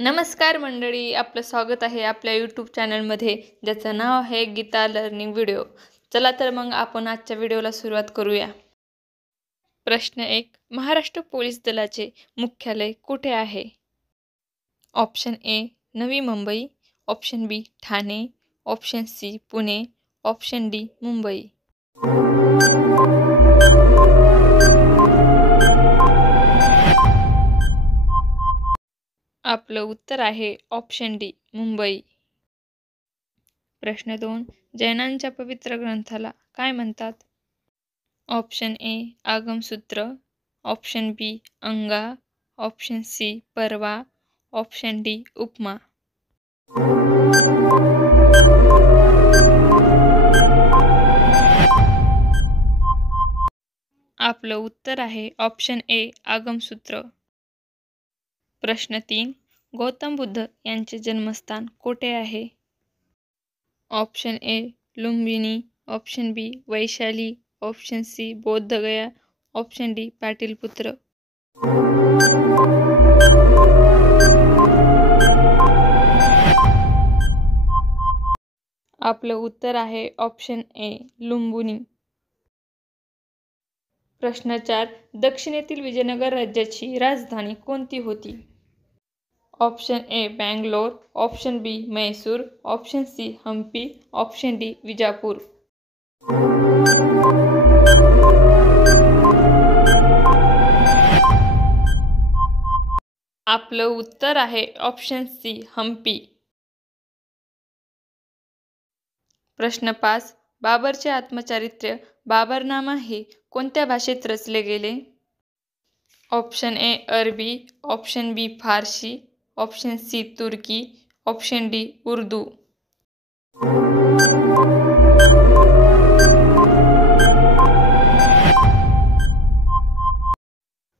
नमस्कार मंडळी, आपलं स्वागत आहे आपल्या यूट्यूब चॅनलमध्ये, ज्याचं नाव आहे गीता लर्निंग व्हिडिओ. चला तर मग आपण आजच्या व्हिडिओला सुरुवात करूया. प्रश्न 1. महाराष्ट्र पोलीस दलाचे मुख्यालय कुठे आहे? Option A Navi Mumbai, option B Thane, option C Pune, option D Mumbai. आपलं उत्तर आहे ऑप्शन डी मुंबई. प्रश्न 2. जैनांच्या पवित्र ग्रंथाला काय म्हणतात? ऑप्शन ए आगमसूत्र, ऑप्शन बी अंगा, ऑप्शन सी परवा, ऑप्शन डी उपमा. आपलं उत्तर आहे ऑप्शन ए आगमसूत्र. प्रश्न 3. गौतम बुद्ध यांचे जन्मस्थान कुठे आहे? Option A Lumbini, option B Vaishali, option C Bodh Gaya, option D Pataliputra. आपलं उत्तर आहे ऑप्शन ए लुंबिनी. प्रश्न 4. दक्षिणेतील विजयनगर राज्याची राजधानी कोणती होती? Option A Bangalore, option B Mysore, option C Hampi, option D Bijapur. आपलं उत्तर आहे ऑप्शन सी हम्पी. प्रश्न 5. बाबरचे आत्मचरित्र बाबरनामा हे कोणत्या भाषेत रचले गेले? ऑप्शन ए अरबी, ऑप्शन बी फारसी, ऑप्शन सी तुर्की, ऑप्शन डी उर्दू.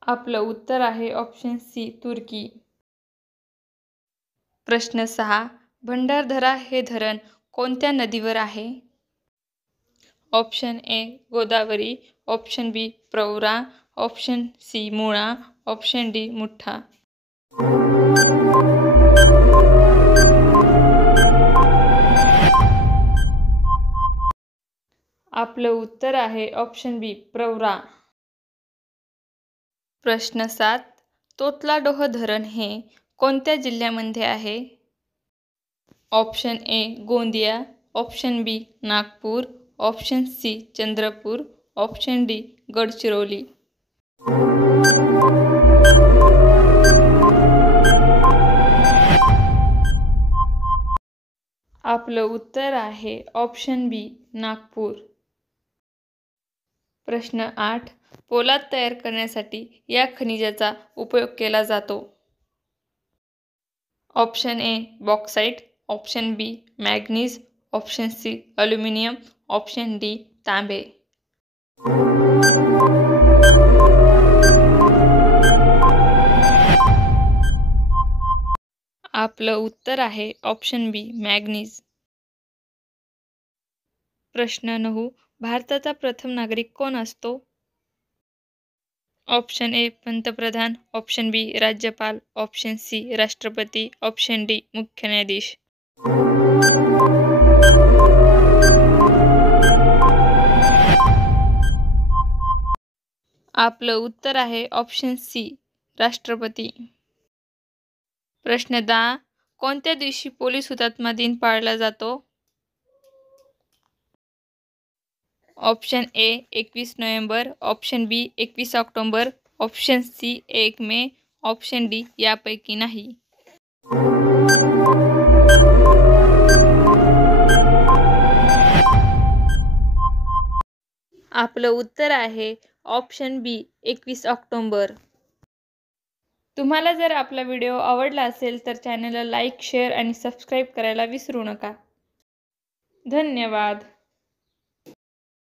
आपलं उत्तर आहे ऑप्शन सी तुर्की. प्रश्न 6. भंडारदरा हे धरण कोणत्या नदीवर आहे? Option A Godavari, option B Pravara, option C Mula, option D Mutha. आपलं उत्तर आहे ऑप्शन बी प्रवरा. प्रश्न 7. तोतलाडोह धरण हे कोणत्या जिल्ह्यामध्ये आहे? Option A Gondia, option B Nagpur, option C Chandrapur, option D Gadchiroli. आपलं उत्तर आहे ऑप्शन बी नागपूर. प्रश्न 8. पोलाद तयार करण्यासाठी या खनिजाचा उपयोग केला जातो. Option A bauxite, option B manganese, option C aluminium, option D तांबे. आपलं उत्तर आहे ऑप्शन बी मॅग्नीज. प्रश्न 9. भारताचा प्रथम नागरिक कोण असतो? ऑप्शन ए पंतप्रधान, ऑप्शन बी राज्यपाल, ऑप्शन सी राष्ट्रपती, ऑप्शन डी मुख्य न्यायाधीश. आपलं उत्तर आहे ऑप्शन सी राष्ट्रपती. प्रश्न 10. कोणत्या दिवशी पोलीस हुतात्मा दिन पाळला जातो? Option A 21 November, option B 21 October, option C 1 May, option D यापैकी नाही. आपलं उत्तर आहे ऑप्शन बी 21 ऑक्टोबर. तुम्हाला जर आपला व्हिडिओ आवडला असेल तर चॅनलला लाईक, शेअर आणि सबस्क्राईब करायला विसरू नका. धन्यवाद.